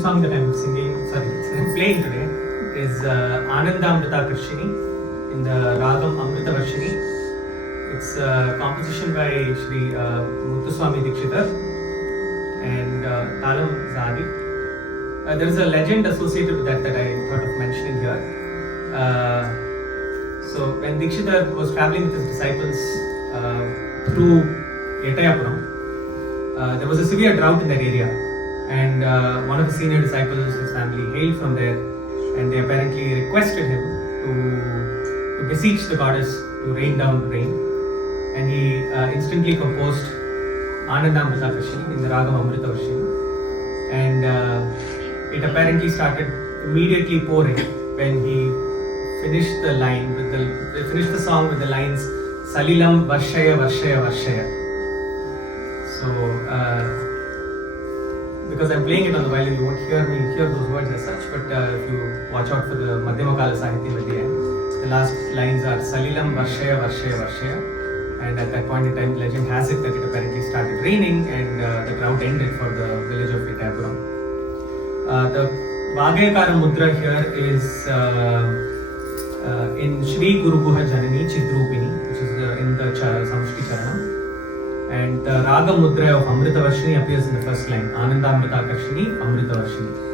song that I'm playing today is Anandamrita Karshini in the Ragam Amrita Varshini. It's a composition by Shri Muthuswami Dikshitar and Talam Zadi. There is a legend associated with that I thought of mentioning here. So when Dikshitar was traveling with his disciples through Etayapuram, there was a severe drought in that area, and one of the senior disciples, his family, hailed from there, and they apparently requested him to beseech the goddess to rain down rain, and he instantly composed Anandamrita Karshini in the Ragam Amrita Varshini, and it apparently started immediately pouring when he finished the song with the lines Salilam Varshaya Varshaya Varshaya. So, because I'm playing it on the violin, you won't hear those words as such, but if you watch out for the Madhyama Kala Sahitya at the end, the last lines are Salilam Varshaya Varshaya Varshaya, and at that point in time, legend has it that it apparently started raining and the drought ended for the village of Etayapuram. The Vagayakara Mudra here is in Shri Guru Guha Janani Chidrupini, which is in the Samshti Charanam. And the Raga Mudra of Amrita Varshini appears in the first line, Anandamrita Karshini, Amrita Varshini.